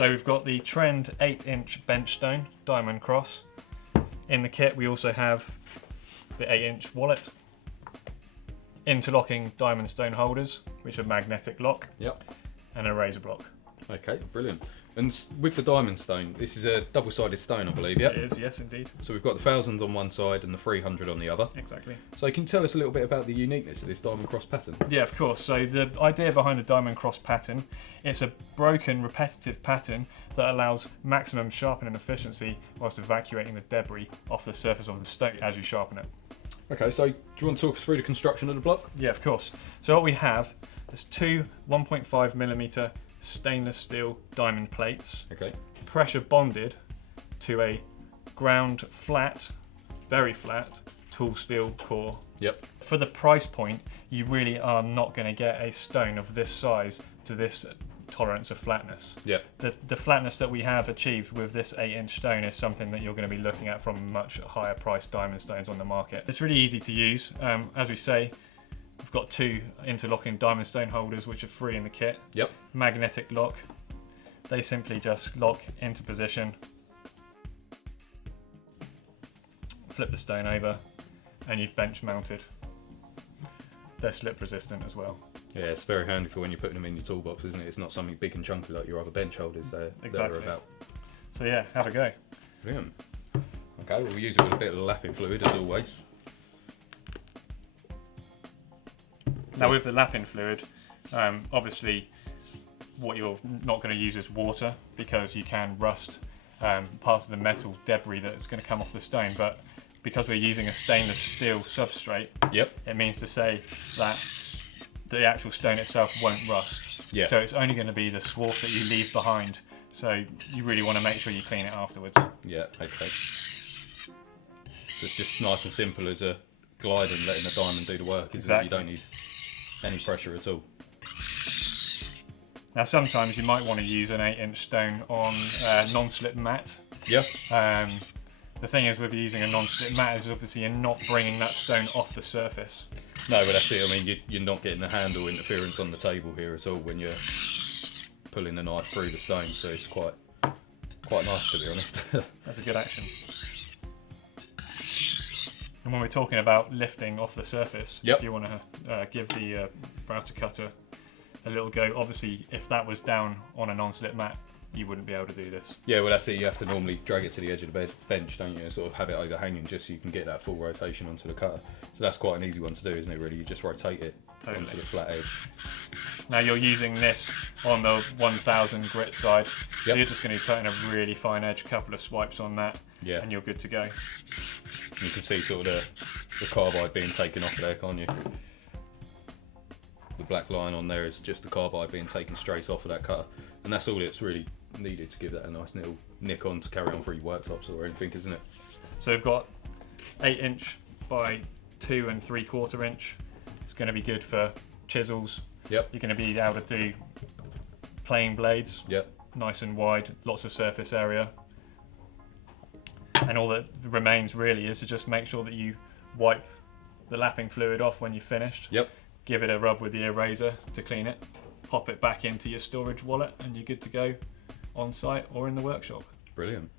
So we've got the Trend 8-inch bench stone diamond cross. In the kit we also have the 8-inch wallet, interlocking diamond stone holders, which are magnetic lock, Yep. and a razor block. Okay, brilliant. And with the diamond stone, this is a double-sided stone, I believe, yeah? It is, yes indeed. So we've got the 1000 on one side and the 300 on the other. Exactly. So can you tell us a little bit about the uniqueness of this diamond cross pattern? Yeah, of course. So the idea behind the diamond cross pattern, it's a broken, repetitive pattern that allows maximum sharpening efficiency whilst evacuating the debris off the surface of the stone as you sharpen it. Okay, so do you want to talk us through the construction of the block? Yeah, of course. So what we have is two 1.5mm stainless steel diamond plates, Okay. pressure bonded to a ground flat, very flat, tool steel core. Yep. For the price point, you really are not going to get a stone of this size to this tolerance of flatness. Yep. The flatness that we have achieved with this 8-inch stone is something that you're going to be looking at from much higher priced diamond stones on the market. It's really easy to use. As we say, we've got two interlocking diamond stone holders which are free in the kit. Yep. Magnetic lock. They simply just lock into position, flip the stone over, and you've bench mounted. They're slip resistant as well. Yeah, it's very handy for when you're putting them in your toolbox, isn't it? It's not something big and chunky like your other bench holders they're about. So yeah, have a go. Brilliant. Okay, we'll use it with a bit of lapping fluid as always. Now with the lapping fluid, obviously what you're not going to use is water because you can rust parts of the metal debris that's going to come off the stone, but because we're using a stainless steel substrate, Yep. it means to say that the actual stone itself won't rust. Yeah. So it's only going to be the swarf that you leave behind. So you really want to make sure you clean it afterwards. Yeah, okay. So it's just nice and simple as a glide and letting the diamond do the work, isn't it? You don't need any pressure at all. Now sometimes you might want to use an 8-inch stone on non-slip mat. Yeah. The thing is with using a non-slip mat is obviously you're not bringing that stone off the surface. No, but that's it. I mean, you're not getting the handle interference on the table here at all when you're pulling the knife through the stone, so it's quite nice, to be honest. That's a good action. And when we're talking about lifting off the surface, Yep. if you want to give the router cutter a little go, obviously if that was down on a non-slip mat, you wouldn't be able to do this. Yeah, well that's it. You have to normally drag it to the edge of the bench, don't you, and sort of have it overhanging just so you can get that full rotation onto the cutter. So that's quite an easy one to do, isn't it, really? You just rotate it onto the flat edge. Now you're using this on the 1000 grit side, so Yep. you're just going to be putting a really fine edge, couple of swipes on that, Yeah. and you're good to go. You can see sort of the carbide being taken off there, can't you? The black line on there is just the carbide being taken straight off of that cutter, and that's all it's really needed to give that a nice little nick on to carry on through your worktops or anything, isn't it? So we've got 8-inch by 2 3/4 inch. It's going to be good for chisels. Yep. You're going to be able to do plain blades, Yep. nice and wide, lots of surface area. And all that remains really is to just make sure that you wipe the lapping fluid off when you've finished. Yep. Give it a rub with the eraser to clean it. Pop it back into your storage wallet and you're good to go on site or in the workshop. Brilliant.